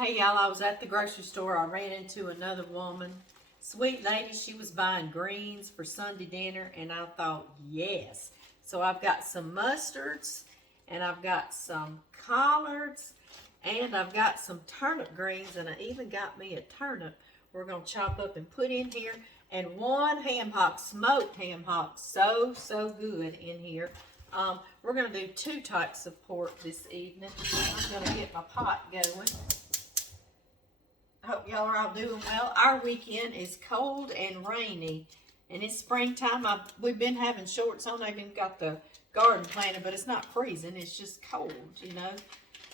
Hey y'all, I was at the grocery store. I ran into another woman. Sweet lady, she was buying greens for Sunday dinner, and I thought, yes. So I've got some mustards, and I've got some collards, and I've got some turnip greens, and I even got me a turnip we're going to chop up and put in here, and one ham hock, smoked ham hock, so good in here. We're going to do 2 types of pork this evening. I'm going to get my pot going. I hope y'all are all doing well. Our weekend is cold and rainy, and it's springtime. We've been having shorts on. I've even got the garden planted, but it's not freezing. It's just cold, you know.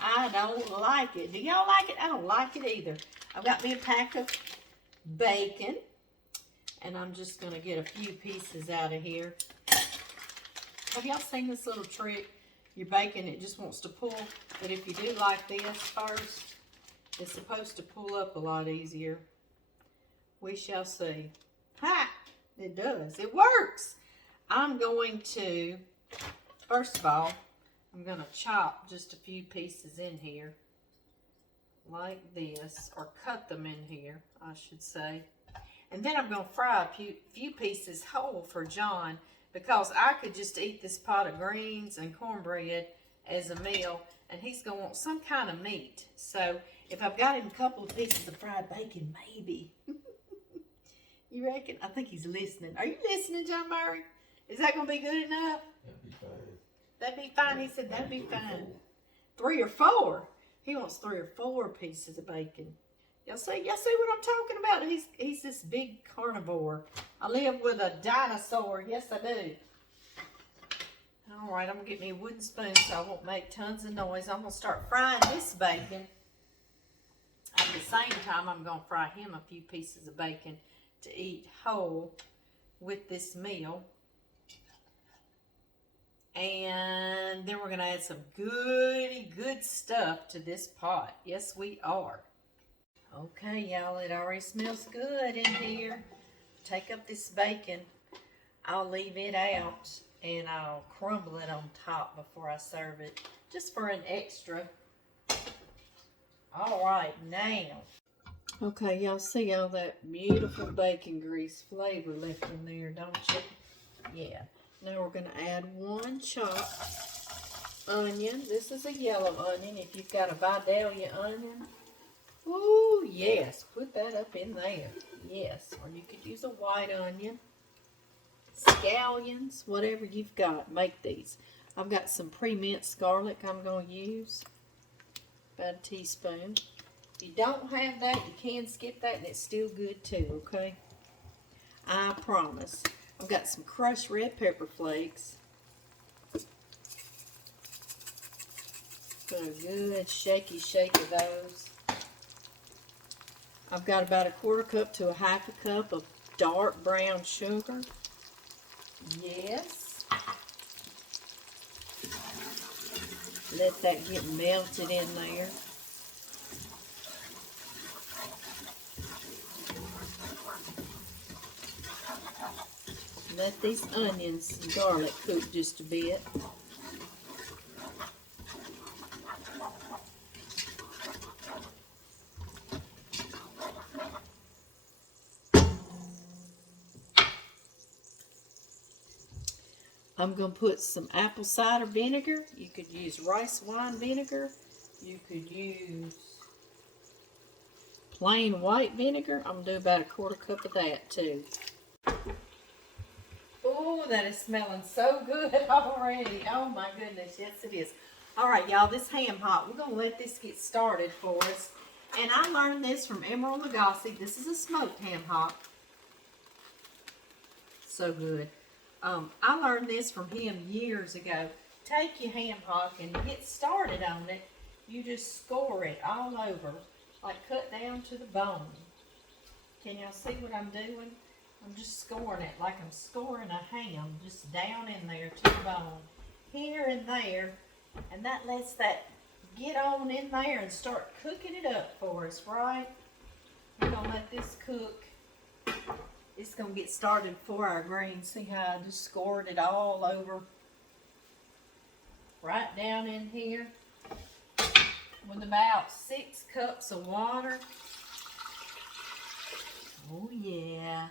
I don't like it. Do y'all like it? I don't like it either. I've got me a pack of bacon, and I'm just going to get a few pieces out of here. Have y'all seen this little trick? Your bacon, it just wants to pull, but if you do like this first, it's supposed to pull up a lot easier. We shall see. Ha! It does. It works. I'm going to, first of all, I'm going to chop just a few pieces in here. Like this. Or cut them in here, I should say. And then I'm going to fry a few pieces whole for John. Because I could just eat this pot of greens and cornbread as a meal. And he's going to want some kind of meat. So, if I've got him a couple of pieces of fried bacon, maybe. You reckon? I think he's listening. Are you listening, John Murray? Is that going to be good enough? That'd be fine. That'd be fine. He said that'd be fine. 3 or 4. He wants 3 or 4 pieces of bacon. Y'all see what I'm talking about? He's this big carnivore. I live with a dinosaur. Yes, I do. All right, I'm going to get me a wooden spoon so I won't make tons of noise. I'm going to start frying this bacon. At the same time, I'm going to fry him a few pieces of bacon to eat whole with this meal. And then we're going to add some good stuff to this pot. Yes, we are. Okay, y'all, it already smells good in here. Take up this bacon. I'll leave it out and I'll crumble it on top before I serve it, just for an extra. All right, now. Okay, y'all see all that beautiful bacon grease flavor left in there, don't you? Yeah. Now we're going to add 1 chopped onion. This is a yellow onion. If you've got a Vidalia onion, ooh, yes, put that up in there. Yes, or you could use a white onion. Scallions, whatever you've got, make these. I've got some pre-minced garlic I'm going to use. About a teaspoon. If you don't have that, you can skip that and it's still good too, okay? I promise. I've got some crushed red pepper flakes. Put a good shaky shake of those. I've got about a 1/4 cup to a 1/2 cup of dark brown sugar. Yes. Let that get melted in there. Let these onions and garlic cook just a bit. I'm going to put some apple cider vinegar. You could use rice wine vinegar. You could use plain white vinegar. I'm going to do about a 1/4 cup of that too. Oh, that is smelling so good already. Oh my goodness, yes it is. All right, y'all, this ham hock, we're going to let this get started for us. And I learned this from Emerald Lagasse. This is a smoked ham hock. So good. I learned this from him years ago. Take your ham hock and get started on it. You just score it all over, like cut down to the bone. Can y'all see what I'm doing? I'm just scoring it like I'm scoring a ham, just down in there to the bone, here and there, and that lets that get on in there and start cooking it up for us, right? We're going to let this cook. It's going to get started for our greens. See how I just scored it all over, right down in here. When about 6 cups of water. Oh yeah.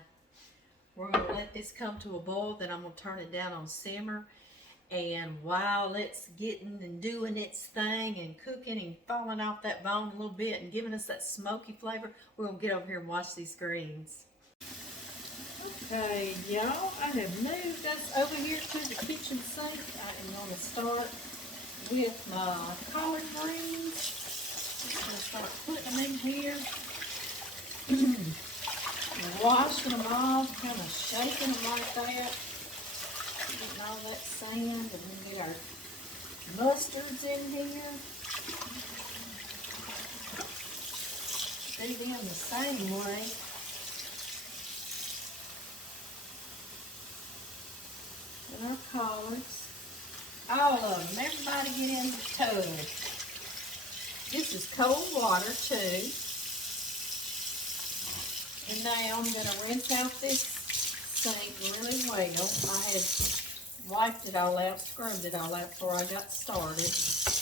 We're going to let this come to a boil, then I'm going to turn it down on simmer. And while it's getting and doing its thing and cooking and falling off that bone a little bit and giving us that smoky flavor, we're going to get over here and wash these greens. Okay, y'all, I have moved us over here to the kitchen sink. I am going to start with my collard greens. I'm going to start putting them in here. Washing them off, kind of shaking them like that. Getting all that sand, and then get our mustards in here. Do them the same way. And our collards. All of them. Everybody get in the tub. This is cold water too. And now I'm going to rinse out this sink really well. I had wiped it all out, scrubbed it all out before I got started.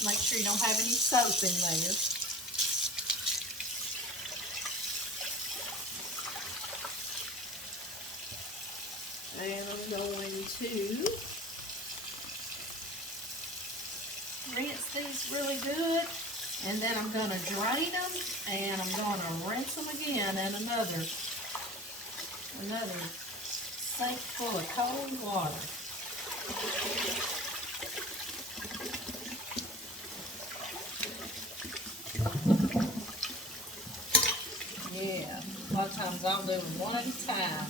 Make sure you don't have any soap in there. And I'm going to rinse these really good. And then I'm going to drain them, and I'm going to rinse them again in another sink full of cold water. Yeah, a lot of times I'll do them one at a time.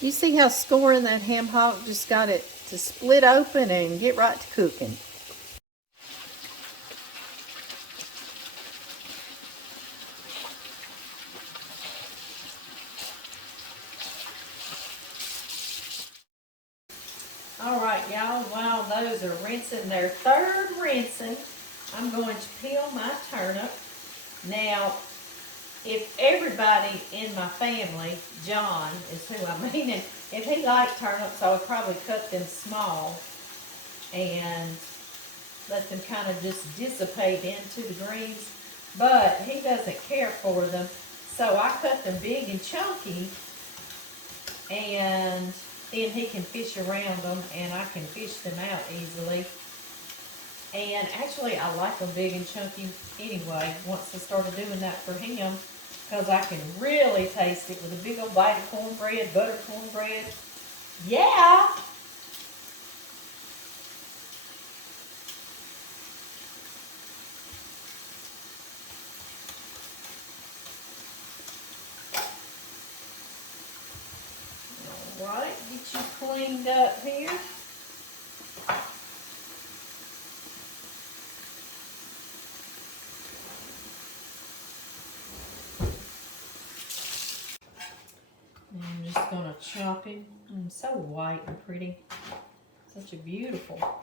You see how scoring that ham hock just got it to split open and get right to cooking. All right, y'all, while those are rinsing their third rinsing, I'm going to peel my turnip. Now, if everybody in my family, John is who I mean, and if he liked turnips, I would probably cut them small and let them kind of just dissipate into the greens. But he doesn't care for them, so I cut them big and chunky, and then he can fish around them, and I can fish them out easily. And actually, I like them big and chunky anyway, once I started doing that for him, because I can really taste it with a big old bite of cornbread, butter cornbread. Yeah! Alright, get you cleaned up here. I'm just going to chop him. So white and pretty. Such a beautiful.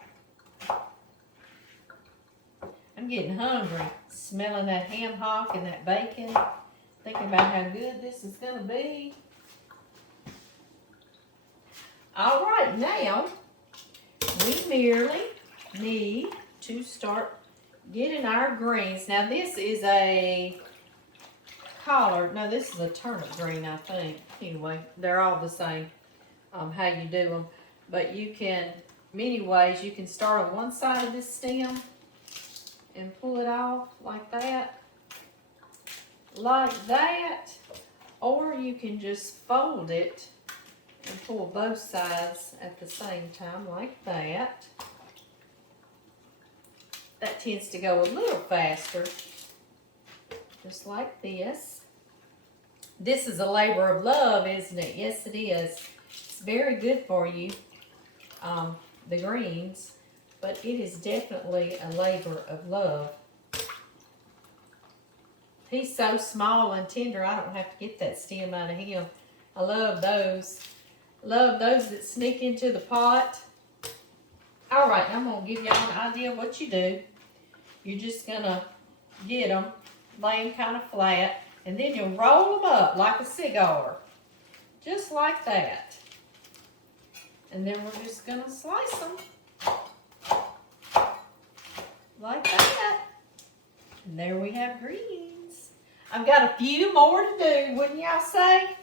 I'm getting hungry. Smelling that ham hock and that bacon. Thinking about how good this is going to be. Alright, now we merely need to start getting our greens. Now this is a collard. No, this is a turnip green, I think. Anyway, they're all the same, how you do them. But you can, many ways, you can start on one side of this stem and pull it off like that. Like that. Or you can just fold it and pull both sides at the same time like that. That tends to go a little faster. Just like this. This is a labor of love, isn't it? Yes, it is. It's very good for you, the greens, but it is definitely a labor of love. He's so small and tender, I don't have to get that stem out of him. I love those. Love those that sneak into the pot. All right, I'm going to give y'all an idea of what you do. You're just going to get them, lay them kind of flat, and then you'll roll them up like a cigar. Just like that. And then we're just going to slice them. Like that. And there we have greens. I've got a few more to do, wouldn't y'all say?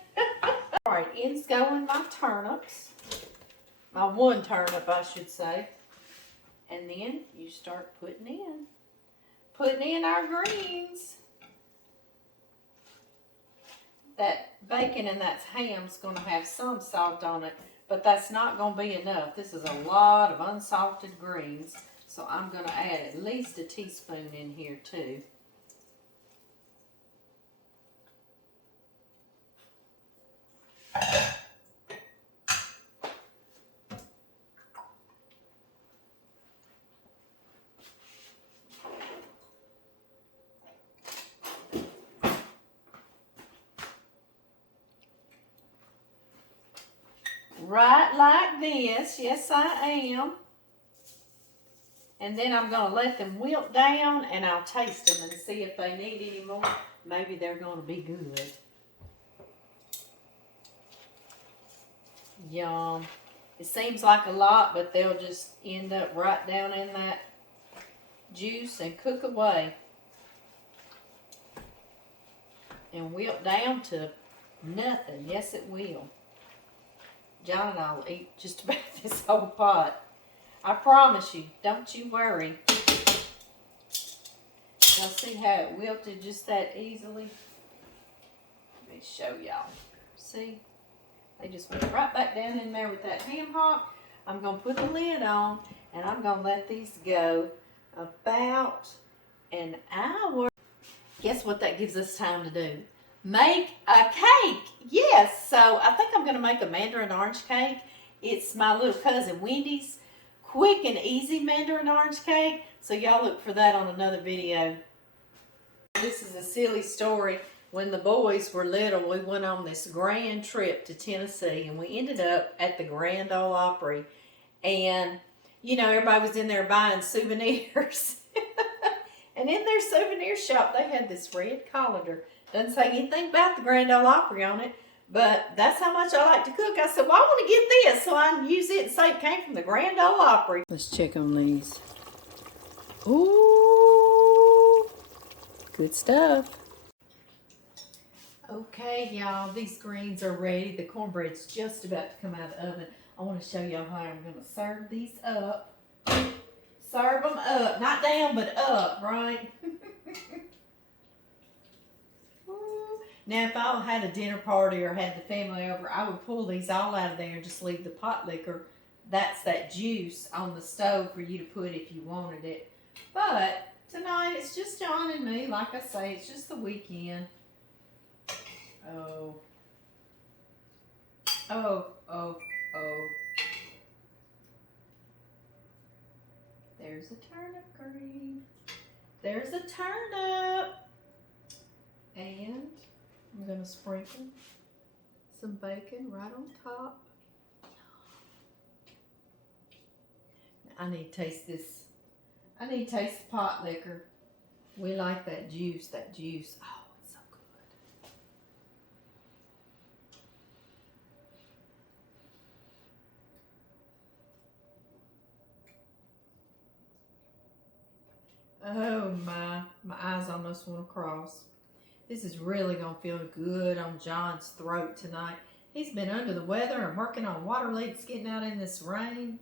Alright, in's going my turnips. My one turnip, I should say. And then you start putting in our greens. That bacon and that ham's going to have some salt on it, but that's not going to be enough. This is a lot of unsalted greens, so I'm going to add at least a teaspoon in here too. Right like this. Yes, I am. And then I'm going to let them wilt down, and I'll taste them and see if they need any more. Maybe they're going to be good. Yum. It seems like a lot, but they'll just end up right down in that juice and cook away. And wilt down to nothing. Yes, it will. John and I will eat just about this whole pot. I promise you. Don't you worry. Y'all see how it wilted just that easily? Let me show y'all. See? They just went right back down in there with that ham hock. I'm going to put the lid on, and I'm going to let these go about an hour. Guess what that gives us time to do? Make a cake. Yes, so I think I'm going to make a mandarin orange cake. It's my little cousin Wendy's quick and easy mandarin orange cake. So y'all look for that on another video. This is a silly story. When the boys were little, we went on this grand trip to Tennessee, and we ended up at the Grand Ole Opry. And, you know, everybody was in there buying souvenirs. And in their souvenir shop, they had this red colander. Doesn't say anything about the Grand Ole Opry on it, but that's how much I like to cook. I said, well, I want to get this so I can use it and say it came from the Grand Ole Opry. Let's check on these. Ooh, good stuff. Okay, y'all, these greens are ready. The cornbread's just about to come out of the oven. I want to show y'all how I'm going to serve these up. Serve them up. Not down, but up, right? Now, if I had a dinner party or had the family over, I would pull these all out of there and just leave the pot liquor. That's that juice on the stove for you to put if you wanted it. But tonight, it's just John and me. Like I say, it's just the weekend. Oh. Oh, oh, oh. There's a turnip green. There's a turnip. And I'm going to sprinkle some bacon right on top. I need to taste this. I need to taste the pot liquor. We like that juice, Oh, it's so good. Oh my eyes almost want to cross. This is really going to feel good on John's throat tonight. He's been under the weather and working on water leaks, getting out in this rain.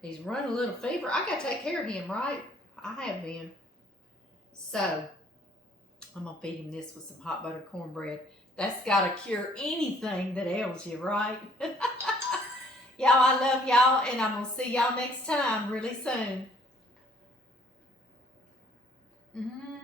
He's running a little fever. I got to take care of him, right? I have been. So, I'm going to feed him this with some hot butter cornbread. That's got to cure anything that ails you, right? Y'all, I love y'all, and I'm going to see y'all next time really soon. Mm-hmm.